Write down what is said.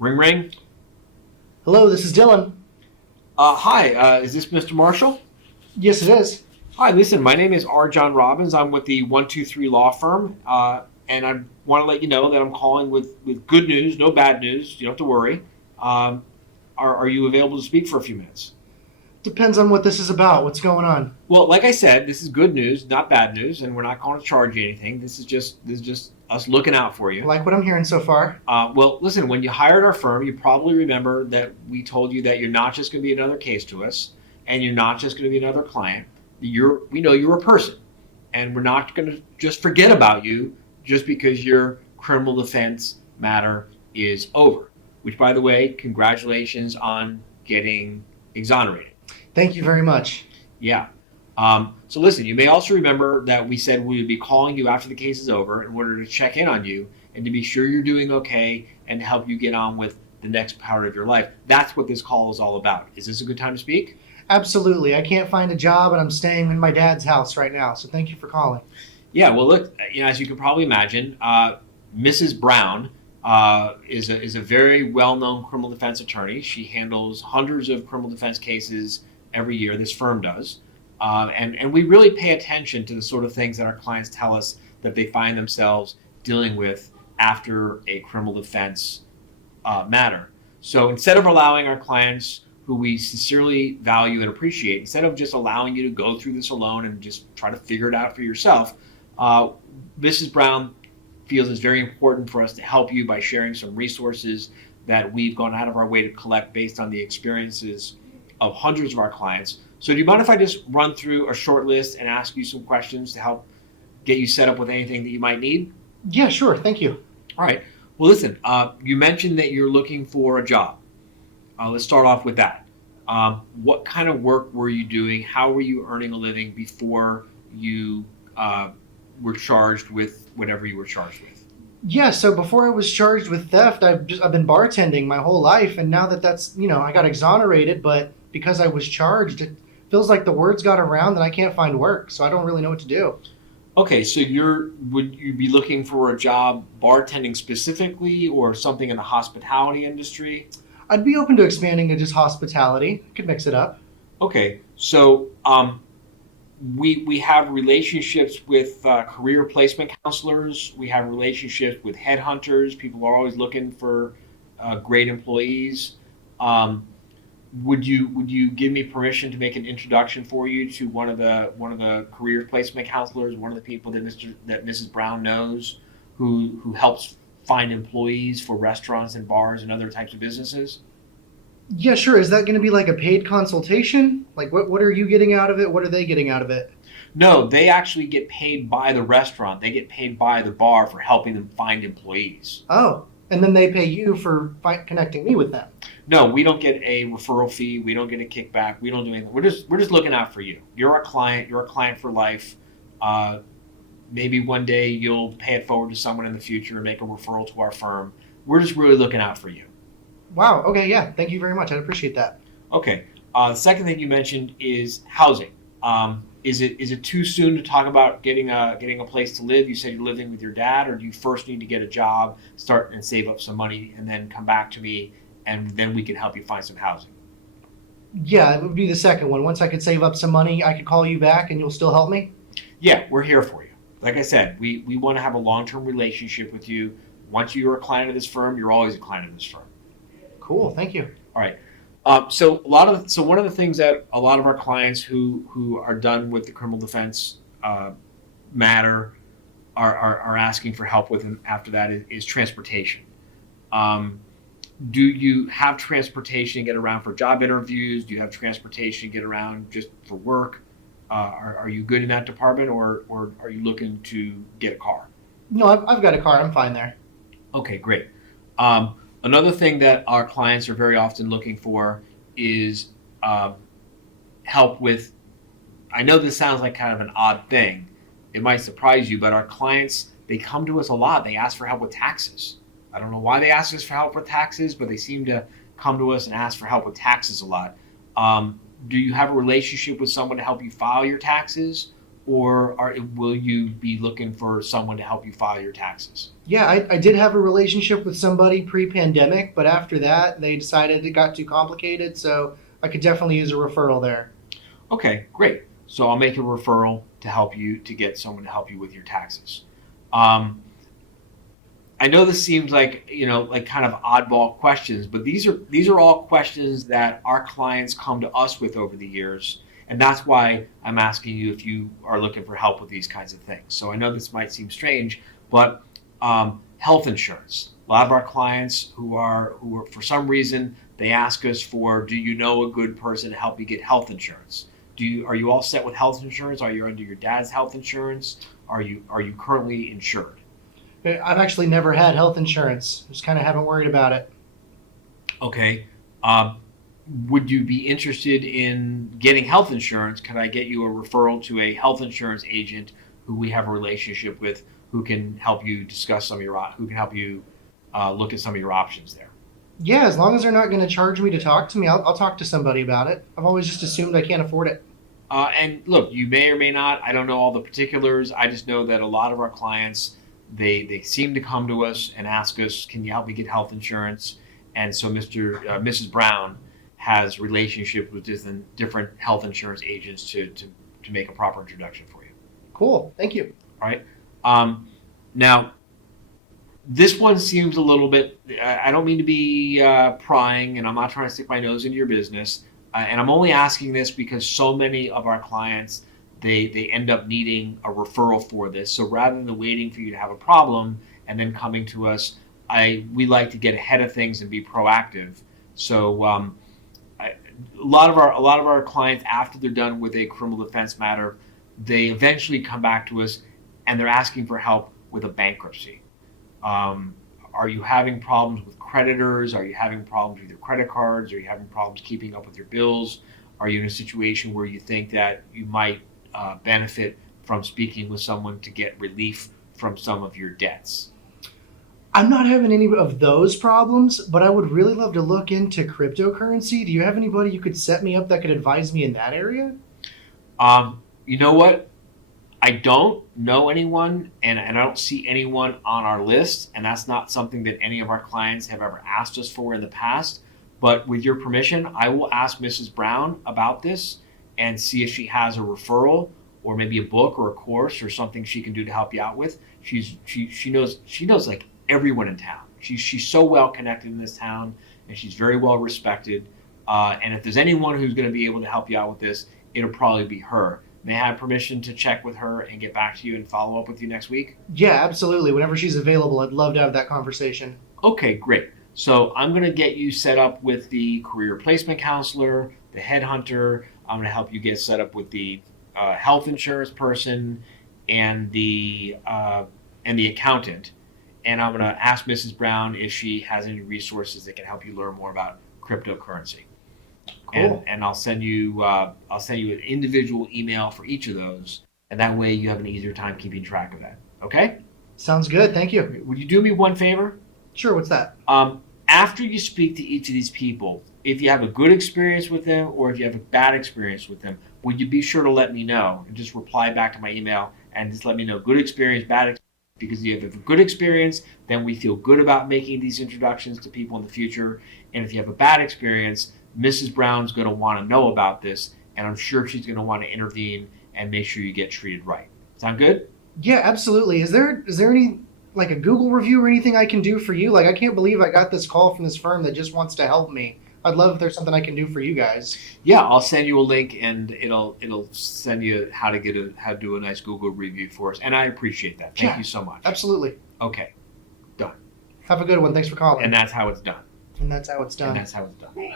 Ring ring. Hello, this is Dylan. Hi, is this Mr. Marshall? Yes, it is. Hi, listen, my name is R. John Robbins. I'm with the 123 Law Firm, and I want to let you know that I'm calling with good news, no bad news. You don't have to worry. Um, are you available to speak for a few minutes? Depends on what this is about. What's going on? Well, like I said, this is good news, not bad news, and we're not calling to charge you anything. This is just us looking out for I you. like what I'm hearing so far. Well, listen, when you hired our firm, you probably remember that we told you that you're not just going to be another case to us, and you're not just going to be another client. We know you're a person, and we're not going to just forget about you just because your criminal defense matter is over. Which, by the way, congratulations on getting exonerated. Thank you very much. Yeah. So listen, you may also remember that we said we would be calling you after the case is over in order to check in on you and to be sure you're doing okay and to help you get on with the next part of your life. That's what this call is all about. Is this a good time to speak? Absolutely. I can't find a job and I'm staying in my dad's house right now, so thank you for calling. Yeah. Well, look, as you can probably imagine, Mrs. Brown is a very well-known criminal defense attorney. She handles hundreds of criminal defense cases every year. This firm does. And we really pay attention to the sort of things that our clients tell us that they find themselves dealing with after a criminal defense matter. So instead of allowing our clients who we sincerely value and appreciate, instead of just allowing you to go through this alone and just try to figure it out for yourself, Mrs. Brown feels it's very important for us to help you by sharing some resources that we've gone out of our way to collect based on the experiences of hundreds of our clients. So do you mind if I just run through a short list and ask you some questions to help get you set up with anything that you might need? Yeah, sure. Thank you. All right. Well, listen, you mentioned that you're looking for a job. Let's start off with that. What kind of work were you doing? How were you earning a living before you were charged with whatever you were charged with? Yeah, so before I was charged with theft, I've been bartending my whole life, and now that's I got exonerated, but because I was charged, it feels like the words got around that I can't find work, so I don't really know what to do. Okay, so would you be looking for a job bartending specifically or something in the hospitality industry? I'd be open to expanding to just hospitality. Could mix it up. Okay, so we have relationships with career placement counselors. We have relationships with headhunters. People are always looking for great employees. Would you give me permission to make an introduction for you to one of the career placement counselors, one of the people that Mrs. Brown knows, who helps find employees for restaurants and bars and other types of businesses? Yeah, sure. Is that going to be like a paid consultation? Like, what are you getting out of it? What are they getting out of it? No, they actually get paid by the restaurant. They get paid by the bar for helping them find employees. Oh, and then they pay you for connecting me with them. No, we don't get a referral fee. We don't get a kickback. We don't do anything. We're just looking out for you. You're a client. You're a client for life. Maybe one day you'll pay it forward to someone in the future and make a referral to our firm. We're just really looking out for you. Wow. Okay. Yeah. Thank you very much. I'd appreciate that. Okay. The second thing you mentioned is housing. Is it too soon to talk about getting a place to live? You said you're living with your dad, or do you first need to get a job, start and save up some money, and then come back to me, and then we can help you find some housing? Yeah, it would be the second one. Once I could save up some money, I could call you back, and you'll still help me. Yeah, we're here for you. Like I said, we want to have a long-term relationship with you. Once you're a client of this firm, you're always a client of this firm. Cool. Thank you. All right. So one of the things that a lot of our clients who are done with the criminal defense matter are asking for help with after that is transportation. Do you have transportation to get around for job interviews? Do you have transportation to get around just for work? Are you good in that department, or are you looking to get a car? No, I've got a car. I'm fine there. Okay, great. Another thing that our clients are very often looking for is help with. I know this sounds like kind of an odd thing. It might surprise you, but our clients, they come to us a lot. They ask for help with taxes. I don't know why they ask us for help with taxes, but they seem to come to us and ask for help with taxes a lot. Do you have a relationship with someone to help you file your taxes, or will you be looking for someone to help you file your taxes? Yeah, I did have a relationship with somebody pre-pandemic, but after that, they decided it got too complicated, so I could definitely use a referral there. Okay, great. So I'll make a referral to help you to get someone to help you with your taxes. Um, I know this seems like like kind of oddball questions, but these are all questions that our clients come to us with over the years, and that's why I'm asking you if you are looking for help with these kinds of things. So I know this might seem strange, but health insurance. A lot of our clients who are for some reason they ask us for, do you know a good person to help you get health insurance? Are you all set with health insurance? Are you under your dad's health insurance? Are you currently insured? I've actually never had health insurance. Just kind of haven't worried about it. Okay. Um, would you be interested in getting health insurance? Can I get you a referral to a health insurance agent who we have a relationship with, who can help you discuss who can help you look at some of your options there? Yeah, as long as they're not going to charge me to talk to me, I'll talk to somebody about it. I've always just assumed I can't afford it. And look, you may or may not. I don't know all the particulars. I just know that a lot of our clients they seem to come to us and ask us, "Can you help me get health insurance?" And so Mrs. Brown has relationship with different health insurance agents to make a proper introduction for you. Cool. Thank you. All right. Um, Now, this one seems a little bit. I don't mean to be prying, and I'm not trying to stick my nose into your business. And I'm only asking this because so many of our clients they end up needing a referral for this. So rather than waiting for you to have a problem and then coming to us, we like to get ahead of things and be proactive. So a lot of our clients, after they're done with a criminal defense matter, they eventually come back to us and they're asking for help with a bankruptcy. Um, are you having problems with creditors? Are you having problems with your credit cards? Are you having problems keeping up with your bills? Are you in a situation where you think that you might benefit from speaking with someone to get relief from some of your debts? I'm not having any of those problems, but I would really love to look into cryptocurrency. Do you have anybody you could set me up that could advise me in that area? You know what? I don't know anyone, and I don't see anyone on our list, and that's not something that any of our clients have ever asked us for in the past. But with your permission, I will ask Mrs. Brown about this and see if she has a referral or maybe a book or a course or something she can do to help you out with. She knows like everyone in town. She's so well connected in this town, and she's very well respected. And if there's anyone who's going to be able to help you out with this, it'll probably be her. May I have permission to check with her and get back to you and follow up with you next week? Yeah, absolutely. Whenever she's available, I'd love to have that conversation. Okay, great. So I'm going to get you set up with the career placement counselor, the headhunter. I'm going to help you get set up with the health insurance person and the accountant. And I'm going to ask Mrs. Brown if she has any resources that can help you learn more about cryptocurrency. Cool. And I'll send you an individual email for each of those, and that way you have an easier time keeping track of that. Okay? Sounds good. Thank you. Would you do me one favor? Sure, what's that? After you speak to each of these people, if you have a good experience with them or if you have a bad experience with them, would you be sure to let me know and just reply back to my email and just let me know good experience, bad experience. Because if you have a good experience, then we feel good about making these introductions to people in the future. And if you have a bad experience, Mrs. Brown's going to want to know about this, and I'm sure she's going to want to intervene and make sure you get treated right. Sound good? Yeah, absolutely. Is there any like a Google review or anything I can do for you? Like I can't believe I got this call from this firm that just wants to help me. I'd love if there's something I can do for you guys. Yeah, I'll send you a link, and it'll send you how to do a nice Google review for us, and I appreciate that. Thank you so much. Absolutely. Okay, done. Have a good one. Thanks for calling. And that's how it's done. And that's how it's done. And that's how it's done.